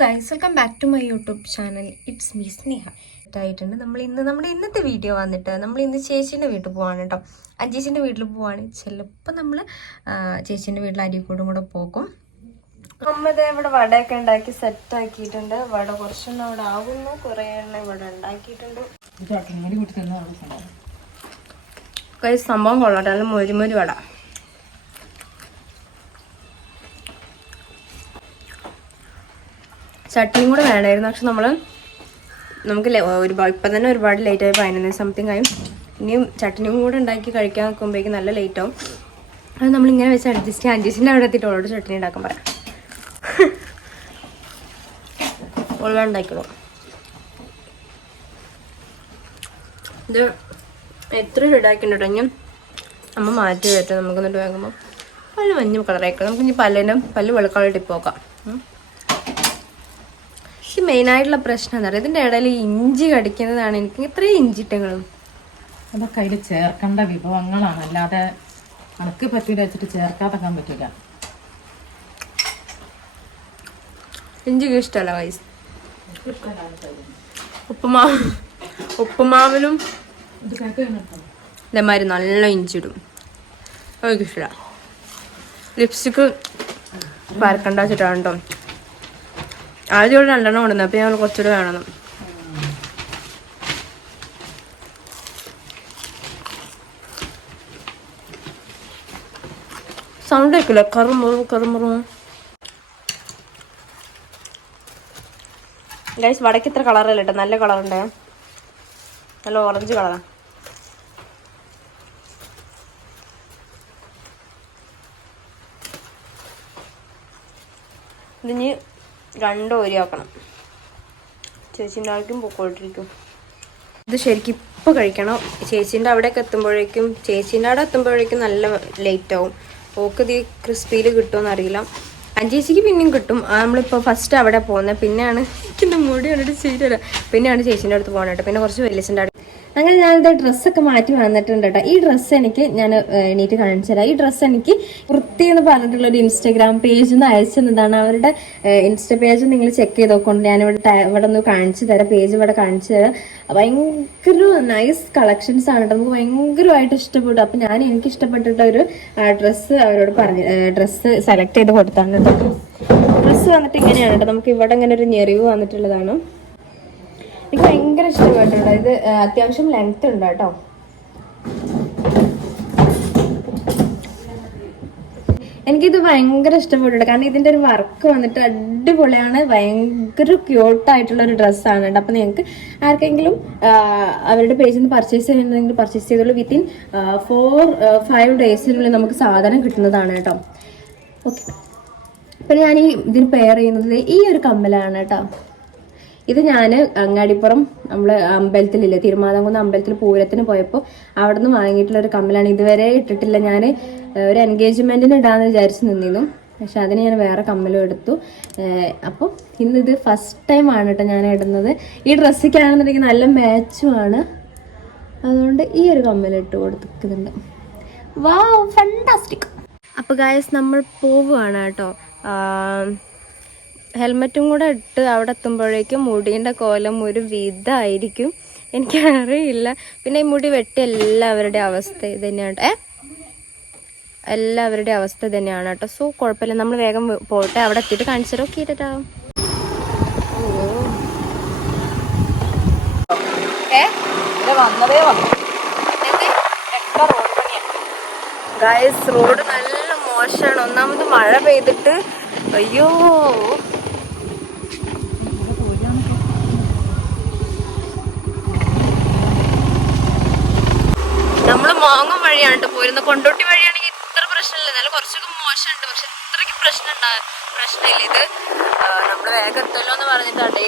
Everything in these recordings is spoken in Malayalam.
Guys, welcome back to my YouTube channel. It's me Sneha. ആയിട്ടുണ്ട് നമ്മുടെ ഇന്നത്തെ വീഡിയോ വന്നിട്ട് നമ്മൾ ഇന്ന് ചേച്ചീൻ്റെ വീട്ടിൽ പോവാണ് കേട്ടോ. അഞ്ചേച്ചീൻ്റെ വീട്ടിൽ പോവാണ്. ചിലപ്പോൾ നമ്മൾ ചേച്ചീൻ്റെ വീട്ടിൽ അരിക്കൂടും കൂടെ പോകും. നമ്മത് ഇവിടെ വടയൊക്കെ ഉണ്ടാക്കി സെറ്റ് ആക്കിയിട്ടുണ്ട്. വട കുറച്ചൊന്നും അവിടെ ആകുന്നു, കുറേ എണ്ണ ഇവിടെ ഉണ്ടാക്കിയിട്ടുണ്ട്. ഗൈസ്, സംഭവം കൊള്ളട്ടെ. നല്ല മൊരിമൊരി വട. ചട്നിയും കൂടെ വേണമായിരുന്നു. പക്ഷെ നമുക്ക് ഇപ്പം തന്നെ ഒരുപാട് ലേറ്റ് ആയി, 11 സംതിങ് ആയും. ഇനിയും ചട്നിയും കൂടെ ഉണ്ടാക്കി കഴിക്കാൻ നിൽക്കുമ്പോഴേക്കും നല്ല ലേറ്റ് ആവും. അത് നമ്മളിങ്ങനെ വെച്ച് അഡ്ജസ്റ്റ് ചെയ്യാം. അഞ്ചേച്ചിൻ്റെ അവിടെ എത്തിയിട്ട് ഓളോട് ചട്നി ഉണ്ടാക്കാൻ പറയാം. ഓള ഉണ്ടാക്കിക്കോളൂ. ഇത് എത്ര ഇടാക്കിണ്ട് കേട്ടോ. ഇനി അമ്മ മാറ്റി വരട്ടെ. നമുക്കൊന്നിട്ട് വാങ്ങുമ്പോൾ പല്ല് മഞ്ഞ കളറായിക്കണം. നമുക്ക് ഇനി പല്ല് വെളുക്കാളായിട്ട് ഇട്ട് നോക്കാം. ഈ മെയിനായിട്ടുള്ള പ്രശ്നം എന്താ പറയുക, ഇതിൻ്റെ ഇടയിൽ ഇഞ്ചി കടിക്കുന്നതാണ്. എനിക്ക് ഇത്രയും ഇഞ്ചിട്ടങ്ങളും അതൊക്കെ അതിൽ ചേർക്കേണ്ട വിഭവങ്ങളാണ്, അല്ലാതെ അണക്ക് പറ്റില്ല വെച്ചിട്ട് ചേർക്കാതാക്കാൻ പറ്റില്ല. ഇഞ്ചിക്ക് ഇഷ്ടമല്ല വയസ്സ്. ഉപ്പുമാവിലും ഇതേമാതിരി നല്ല ഇഞ്ചി ഇടും. എനിക്കിഷ്ടമാണ്. ലിപ്സ്റ്റിക്ക് വരക്കണ്ട വെച്ചിട്ടാണ് കേട്ടോ. ആദ്യം ഇവിടെ 2 കൊണ്ടുവന്നത്. അപ്പം ഞങ്ങൾ കുറച്ചുകൂടെ വേണം. സൗണ്ട് കേൾക്കില്ല. കറുമുറു. ഗൈസ്, വടക്ക് ഇത്ര കളറല്ല കേട്ടോ. നല്ല കളറുണ്ട്. നല്ല ഓറഞ്ച് കളറാണ്. ഇതിന് 2 ഓരി ആക്കണം. ചേച്ചീൻ്റെ ആൾക്കും പൊക്കോട്ടിരിക്കും. ഇത് ശരിക്കും ഇപ്പോൾ കഴിക്കണം. ചേച്ചീൻ്റെ അവിടേക്ക് എത്തുമ്പോഴേക്കും നല്ല ലേറ്റ് ആവും. ഓക്ക് ഇത് ക്രിസ്പിയിൽ കിട്ടുമെന്ന് അറിയില്ല. അഞ്ചേച്ചിക്ക് പിന്നെയും കിട്ടും. നമ്മളിപ്പോൾ ഫസ്റ്റ് അവിടെ പോകുന്നത്. പിന്നെയാണ് എൻ്റെ മുടി കണ്ടിട്ട് ചെയ്തില്ല. പിന്നെയാണ് ചേച്ചീൻ്റെ അടുത്ത് പോകണേട്ടോ. പിന്നെ കുറച്ച് വലിയച്ഛൻ്റെ അടുത്ത്. അങ്ങനെ ഞാനിത് ഡ്രസ്സൊക്കെ മാറ്റി വന്നിട്ടുണ്ട് കേട്ടോ. ഈ ഡ്രസ്സ് എനിക്ക് ഞാൻ എണീറ്റ് കാണിച്ചു തരാം. ഈ ഡ്രസ്സ് എനിക്ക് വൃത്തി എന്ന് പറഞ്ഞിട്ടുള്ളൊരു ഇൻസ്റ്റാഗ്രാം പേജിൽ നിന്ന് അയച്ചതാണ്. അവരുടെ ഇൻസ്റ്റ പേജ് നിങ്ങൾ ചെക്ക് ചെയ്ത് നോക്കൊണ്ട് ഇവിടെ ഒന്ന് കാണിച്ചു തരാം. പേജ് ഇവിടെ കാണിച്ചു തരാം. ഭയങ്കര നൈസ് കളക്ഷൻസ് ആണ് കേട്ടോ. നമുക്ക് ഭയങ്കരമായിട്ട് ഇഷ്ടപ്പെട്ടു. അപ്പം എനിക്ക് ഇഷ്ടപ്പെട്ടിട്ട ഒരു ഡ്രസ്സ് അവരോട് ഡ്രസ്സ് സെലക്ട് ചെയ്ത് കൊടുത്താണ് കേട്ടോ. ഡ്രസ്സ് വന്നിട്ട് ഇങ്ങനെയാണ് കേട്ടോ. നമുക്ക് ഇവിടെ ഇങ്ങനെ ഒരു ഞെറിവ് വന്നിട്ടുള്ളതാണ്. എനിക്ക് ഭയങ്കര ഇഷ്ടപ്പെട്ടോ. ഇത് അത്യാവശ്യം ലെങ്ത് ഉണ്ട് കേട്ടോ. എനിക്കിത് ഭയങ്കര ഇഷ്ടപ്പെട്ടു. കാരണം ഇതിൻ്റെ ഒരു വർക്ക് വന്നിട്ട് അടിപൊളിയാണ്. ഭയങ്കര ക്യൂട്ടായിട്ടുള്ള ഒരു ഡ്രസ്സാണ് കേട്ടോ. അപ്പം നിങ്ങൾക്ക് ആർക്കെങ്കിലും അവരുടെ പേജിൽ നിന്ന് പർച്ചേസ് ചെയ്യണമെങ്കിൽ പർച്ചേസ് ചെയ്തോളൂ. വിത്തിൻ 4-5 ഡേയ്സിനുള്ളിൽ നമുക്ക് സാധനം കിട്ടുന്നതാണ് കേട്ടോ. ഓക്കെ, അപ്പം ഞാൻ ഇതിന് പെയർ ചെയ്യുന്നത് ഈ ഒരു കമ്മലാണ് കേട്ടോ. ഇത് ഞാൻ അങ്ങാടിപ്പുറം നമ്മൾ അമ്പലത്തിലില്ലേ, തിരുമാതാംകുന്ന് അമ്പലത്തിൽ പൂരത്തിന് പോയപ്പോൾ അവിടെ നിന്ന് വാങ്ങിയിട്ടുള്ളൊരു കമ്മലാണ്. ഇതുവരെ ഇട്ടിട്ടില്ല. ഞാൻ ഒരു എൻഗേജ്മെൻറ്റിന് ഇടാമെന്ന് വിചാരിച്ച് നിന്നിരുന്നു. പക്ഷെ അതിന് ഞാൻ വേറെ കമ്മലും എടുത്തു. അപ്പോൾ ഇന്നിത് ഫസ്റ്റ് ടൈം ആണ് കേട്ടോ ഞാൻ ഇടുന്നത്. ഈ ഡ്രസ്സിക്കാണെന്നുണ്ടെങ്കിൽ നല്ല മാച്ചുമാണ്. അതുകൊണ്ട് ഈ ഒരു കമ്മലിട്ട് കൊടുത്തിട്ടുണ്ട്. വാവ്, ഫാന്റാസ്റ്റിക്. അപ്പോൾ ഗായ്സ്, നമ്മൾ പോവുകയാണ് കേട്ടോ. ഹെൽമെറ്റും കൂടെ ഇട്ട് അവിടെ എത്തുമ്പോഴേക്കും മുടീൻ്റെ കോലം ഒരു വിധമായിരിക്കും. എനിക്കറിയില്ല. പിന്നെ ഈ മുടി വെട്ടി എല്ലാവരുടെയും അവസ്ഥ തന്നെയാണ്. എല്ലാവരുടെയും അവസ്ഥ തന്നെയാണ് കേട്ടോ. സോ കുഴപ്പമില്ല, നമ്മൾ വേഗം പോട്ടെ. അവിടെ എത്തിയിട്ട് കാണിച്ചു തരാം. ഓക്കെ ടാ. ഗായ്സ്, റോഡ് നല്ല മോശമാണ്. ഒന്നാമത് മഴ പെയ്തിട്ട് അയ്യോ. നമ്മള് മോങ്ങം വഴിയാണ് കേട്ടോ പോരുന്നത്. കൊണ്ടോട്ടി വഴിയാണെങ്കിൽ ഇത്ര പ്രശ്നമില്ല. എന്നാലും കുറച്ചൊക്കെ മോശമുണ്ട്. പക്ഷെ ഇത്രയ്ക്ക് പ്രശ്നമില്ല. ഇത് നമ്മൾ വേഗം എത്തല്ലോ എന്ന് പറഞ്ഞിട്ടാണ്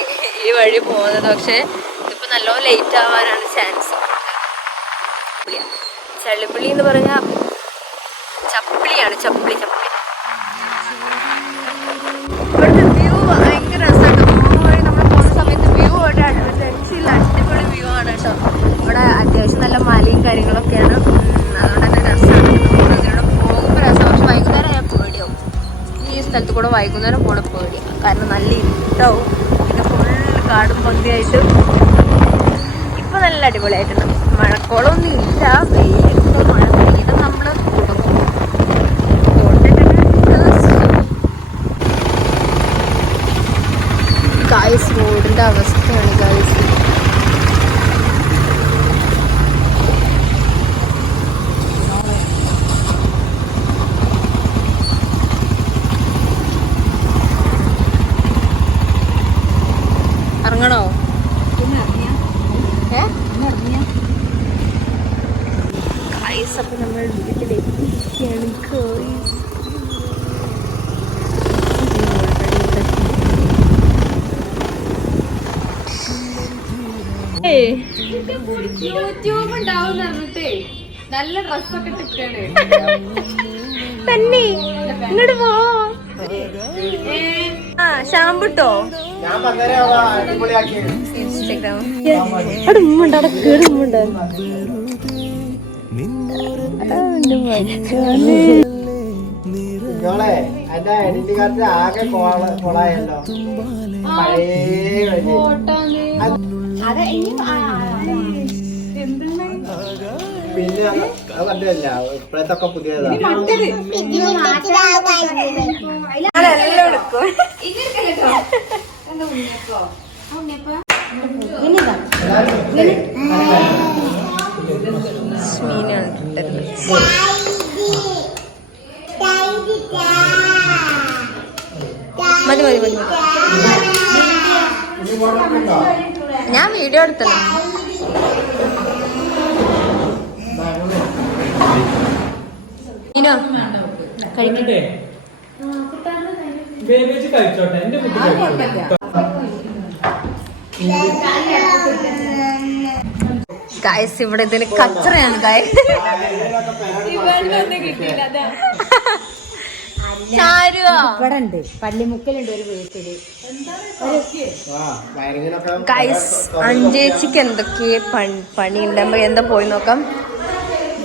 ഈ വഴി പോകുന്നത്. പക്ഷെ ഇതിപ്പോൾ നല്ലോണം ലേറ്റ് ആവാനാണ് ചാൻസ്. ചള്ളിപ്പള്ളി എന്ന് പറഞ്ഞാൽ ചപ്പിളിയാണ്. ചപ്പിളി. ഇവിടുത്തെ വ്യൂ ഭയങ്കര രസമാണ്. വഴി നമ്മൾ പോകുന്ന സമയത്ത് വ്യൂ രക്ഷയില്ല. അടിപൊളി വ്യൂ ആണ് കേട്ടോ. ഇവിടെ അത്യാവശ്യം നല്ല മലയും കാര്യങ്ങളൊക്കെയാണ്. അതുകൊണ്ട് തന്നെ രസമാണ്. അതിലൂടെ പോകുമ്പോൾ രസം. പക്ഷെ വൈകുന്നേരം ആയാൽ പേടിയാവും. ഈ സ്ഥലത്ത് കൂടെ വൈകുന്നേരം പോണ പേടി, കാരണം നല്ല ഇരുട്ടാവും, പിന്നെ ഫുൾ കാടും പന്തിയായിട്ട്. ഇപ്പൊ നല്ല അടിപൊളിയായിട്ടുണ്ട്. മഴക്കോളമൊന്നും ഇല്ല, വെയിലിട്ട് മഴ പെയ്ത് നമ്മള് തുടങ്ങും. ഗായ്സ്, റോഡിന്റെ അവസ്ഥയാണ് ഗായ്സ്. ഇറങ്ങണോ? ഗായ്സ്, അപ്പൊ നമ്മൾ വീട്ടിലെത്തിയിരിക്കുകയാണ് ഗായ്സ്. യൂട്യൂബ് ഉണ്ടാവും പറഞ്ഞിട്ടേ നല്ല ഡ്രസ്സൊക്കെ ഇട്ടിട്ടാണ് തന്നെ. ഇങ്ങോട്ട് പോ. ആ ഷാമ്പുട്ടോ ഇൻസ്റ്റഗ്രാം. അവിടെ ഉമ്മുണ്ട്, അവിടെ കേറി ഉമ്മുണ്ട്. ആകെ കൊളായല്ലോ. പിന്നെ അത് കണ്ടല്ല, ഇപ്പോഴത്തൊക്കെ പുതിയതാണ്. മതി മതി മതി. ഞാൻ വീഡിയോ എടുത്തല്ലോ. കഴിക്കട്ടെ. ഗായ്സ്, ഇവിടെ ഇതിന് കച്ചറയാണ് ഗായ്സ്. പള്ളിമുക്കലുണ്ട് ഒരു വീട്ടില്. ഗായ്സ്, അഞ്ചേച്ചിക്ക് എന്തൊക്കെ പണി ഉണ്ടാകുമ്പോ എന്താ പോയി നോക്കാം.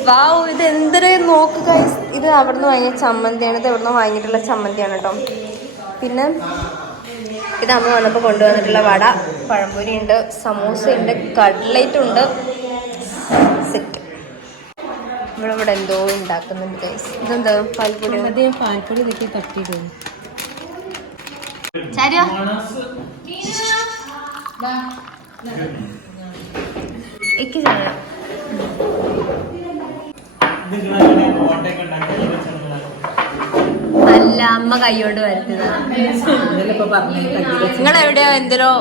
വാവ്, ഇത് എന്തൊരു നോക്ക് ഗായ്സ്. ഇത് അവിടുന്ന് വാങ്ങിയ ചമ്മന്തിയാണ്. ഇത് എവിടുന്ന് വാങ്ങിയിട്ടുള്ള ചമ്മന്തിയാണ് കേട്ടോ. പിന്നെ ഇത് അമ്മ വന്നപ്പോൾ കൊണ്ടുവന്നിട്ടുള്ള വട, പഴംപൊരി ഉണ്ട്, സമൂസ ഉണ്ട്, കട്ട്ലേറ്റ് ഉണ്ട്. സെറ്റ്. ഇവിടെ എന്തോ ഉണ്ടാക്കുന്നുണ്ട് ഗൈസ്. ഇതെന്താ? പാൽപ്പൊടി. പാൽപ്പൊടി കിട്ടി തട്ടിയിടും. ചാരിയോ എനിക്ക് ചായ. നല്ല അമ്മ കൈയോട് വരുന്നതാണ്. നിങ്ങളെവിടെയോ എന്തോ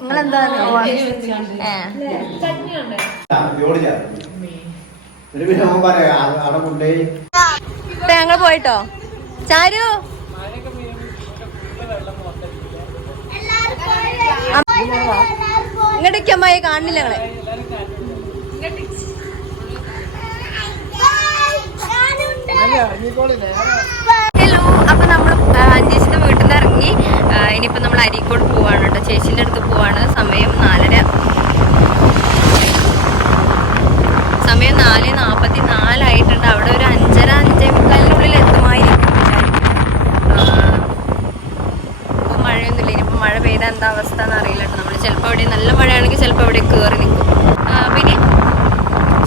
നിങ്ങളെന്താ ഞങ്ങൾ പോയിട്ടോ. ചാരു ഇങ്ങോട്ടേക്ക് അമ്മായി കാണില്ല ഞങ്ങളെ. ഹലോ, അപ്പൊ നമ്മൾ അഞ്ചേച്ചിന്റെ വീട്ടിൽ നിന്ന് ഇറങ്ങി. ഇനിയിപ്പോ നമ്മൾ അരീക്കോട് പോവാണ് കേട്ടോ. ചേച്ചിന്റെ അടുത്ത് പോവാണ്. സമയം 4:30. സമയം 4:44 ആയിട്ടുണ്ട്. അവിടെ ഒരു 5:30-5:45 എത്തുമായിരിക്കും. ഇപ്പോൾ മഴയൊന്നുമില്ല. ഇനിയിപ്പോൾ മഴ പെയ്താൽ എന്താ അവസ്ഥ എന്ന് അറിയില്ല കേട്ടോ. നമ്മൾ ചിലപ്പോൾ എവിടെ നല്ല മഴയാണെങ്കിൽ ചിലപ്പോൾ എവിടെ കയറി നിൽക്കും. പിന്നെ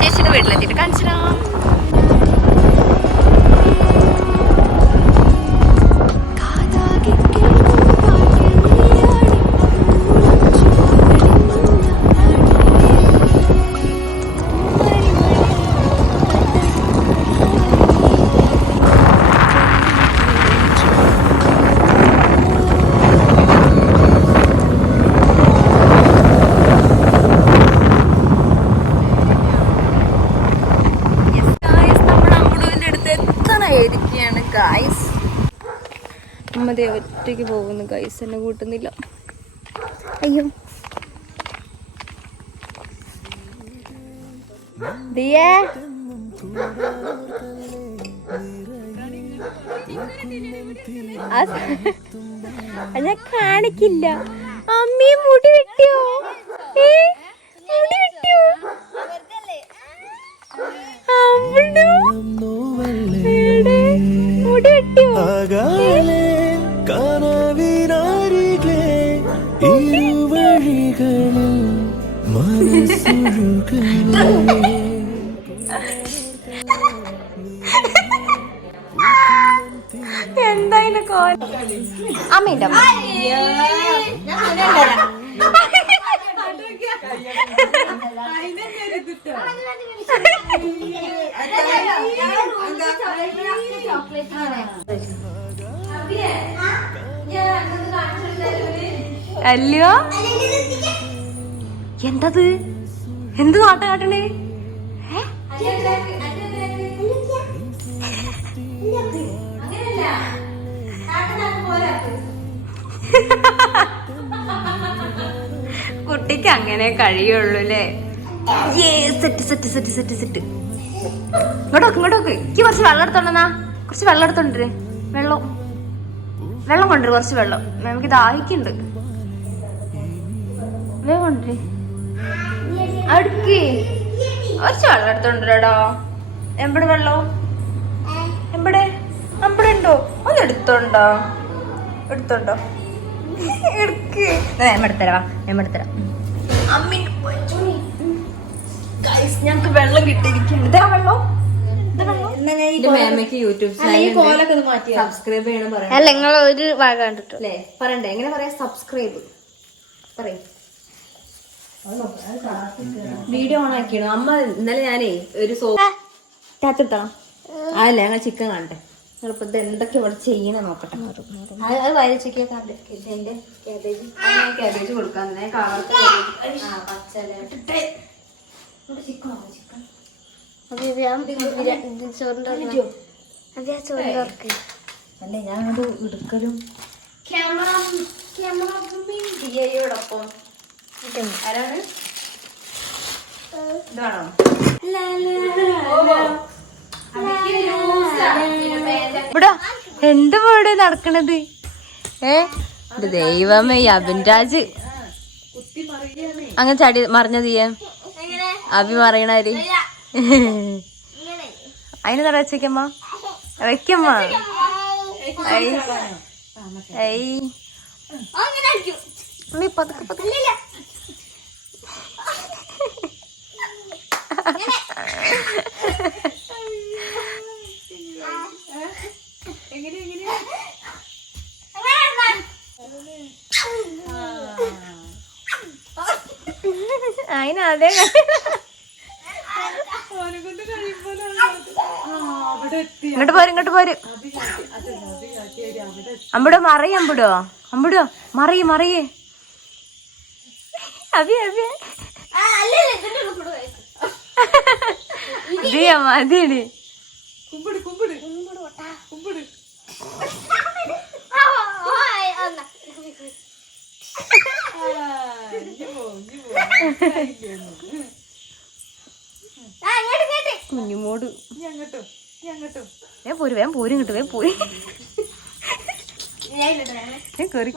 ചേച്ചിയുടെ വീട്ടിലെത്തിയിട്ട് കാണിച്ചിടാം. ഗായ്സ്, അമ്മതേ ഒറ്റയ്ക്ക് പോകുന്നു ഗായ്സ്. എന്നെ കൂട്ടുന്നില്ല. അയ്യോ ദിയേ, ഞാൻ കാണിക്കില്ല. അമ്മയെ മുടി വെട്ടിയോ? മുടി വെട്ടിയോ? മുടി വെട്ടിയോ? കനവിനരികെ ഇരുവഴികളിൽ മനസ്സൊഴുകണേ. എന്തായാലും അമ്മയുണ്ട് അല്ലയോ എന്തത് എന്ത് നാട്ട കാട്ടണേ കുട്ടിക്ക് അങ്ങനെ കഴിയുള്ളൂ അല്ലേ? Set set set set set ഇങ്ങോട്ടോക്ക് എനിക്ക് കുറച്ച് വെള്ളം എടുത്തോണ്ടെന്നാ. കുറച്ച് വെള്ളം എടുത്തോണ്ടേ. വെള്ളം കൊണ്ടുവരും. കുറച്ച് വെള്ളം നമുക്ക് ദാഹിക്കുന്നുണ്ട്. വേഗം കൊണ്ടുവരേ. അടുക്കി കുറച്ച് വെള്ളം എടുത്തോണ്ടോ. എവിടെ വെള്ളം? എവിടെ ഉണ്ടോ? ഒന്ന് എടുത്തോണ്ടോ? എടുത്തോണ്ടോ? എടുക്ക്. എടുത്തരാം. ഞങ്ങക്ക് വെള്ളം കിട്ടിയിരിക്കുന്നു. ഇതാ വെള്ളം. യൂട്യൂബ് സബ്സ്ക്രൈബ് ചെയ്യണം പറയാം. അല്ല നിങ്ങൾ ഒരു ഭാഗം കണ്ടിട്ടു അല്ലേ? പറയണ്ടേ? എങ്ങനെ പറയാ? സബ്സ്ക്രൈബ് പറയും. വീഡിയോ ഓൺ ആക്കിയണോ അമ്മ? ഇന്നലെ ഞാനേ ഒരു സോപ്പ് അതല്ലേ ഞങ്ങൾ ചിക്കൻ കാണട്ടെ. നിങ്ങളിപ്പോ ഇത് എന്തൊക്കെ ഇവിടെ ചെയ്യണ നോക്കട്ടെ. അത് വരച്ചൊക്കെ ക്യാബേജ് കൊടുക്കാൻ അല്ലേ ഞാനത് എടുക്കലും ക്യാമറയോടൊപ്പം ആരാണ്? ഇതാണോ? ഇവിടെ എന്ത് പോടെ നടക്കണത്? ദൈവമേ, അബിൻരാജ് അങ്ങനെ ചടി മറിഞ്ഞത് ചെയ്യാൻ അബി മറിയണാര് അതിന് തട വെച്ചേക്കമ്മ വെക്കമ്മ. പതുക്കെ പതുക്കെ അതിനതേ ഇങ്ങോട്ട് പോര്. അമ്പടോ മറിയ അമ്പടോ മറിയേ അബിയ മതിയാണ്. കുഞ്ഞുമോട് വേഗം പോരും കിട്ടും. വേഗം പോയി കേറി.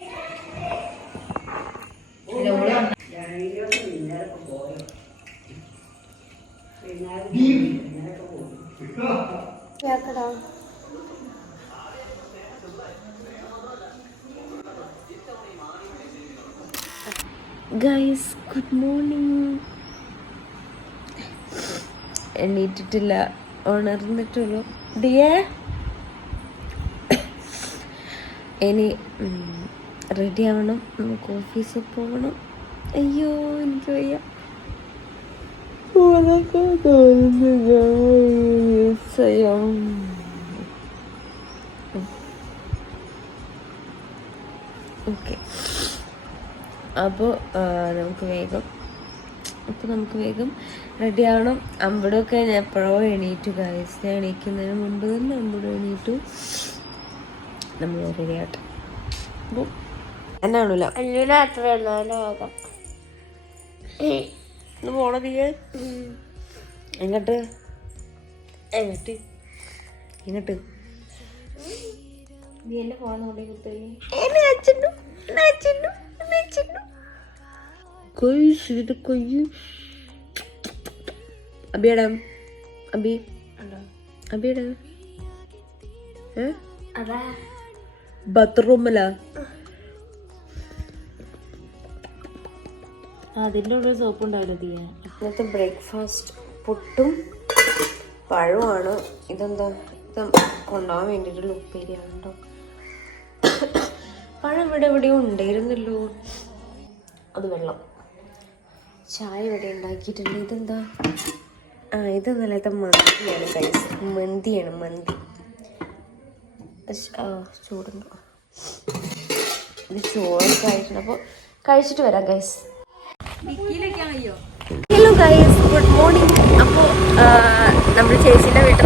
Guys good morning. എണീറ്റിട്ടില്ല, ഉണർന്നിട്ടുള്ളൂ. ഡിയേ ഇനി റെഡി ആവണം, നമുക്ക് ഓഫീസിൽ പോകണം. അയ്യോ എനിക്ക് വയ്യ. ഓക്കെ, അപ്പോൾ നമുക്ക് വേഗം റെഡി ആവണം. അമ്പടമൊക്കെ ഞാൻ എപ്പോഴോ എണീറ്റു ഗൈസ്. ഞാൻ എണീക്കുന്നതിന് മുമ്പ് തന്നെ അമ്പടം എണീറ്റു. നമ്മൾ റെഡി ആട്ടെ. അപ്പോൾ എന്നാണല്ലോ പോണത് എങ്ങോട്ട് നീ എന്നെ ഫോൺ കൊണ്ടേ കുത്തേ അബിയുടെ ബാത്റൂമിലാ? അതിൻ്റെ ഉള്ളിൽ സോപ്പ് ഉണ്ടാവില്ല തീയ. ഇന്നത്തെ ബ്രേക്ക്ഫാസ്റ്റ് പുട്ടും പഴമാണ്. ഇതെന്താ, ഇത് കൊണ്ടുപോകാൻ വേണ്ടിയിട്ടുള്ള ഉപ്പേരിയാണ് കേട്ടോ. പഴം ഇവിടെ എവിടെയോ ഉണ്ടായിരുന്നല്ലോ. അത് വെള്ളം. ചായ ഇവിടെ ഉണ്ടാക്കിയിട്ടുണ്ട്. ഇതെന്താ? ഇത് നല്ലത്തെ മന്തിയാണ് ഗൈസ്. മന്തിയാണ്, മന്തി. ചൂടുണ്ടോ? ഇത് ചോറൊക്കെ ആയിട്ടുണ്ട്. അപ്പോൾ കഴിച്ചിട്ട് വരാം guys. Hello guys, good morning. അപ്പോൾ നമ്മൾ ചേച്ചീൻ്റെ വീട്ടിൽ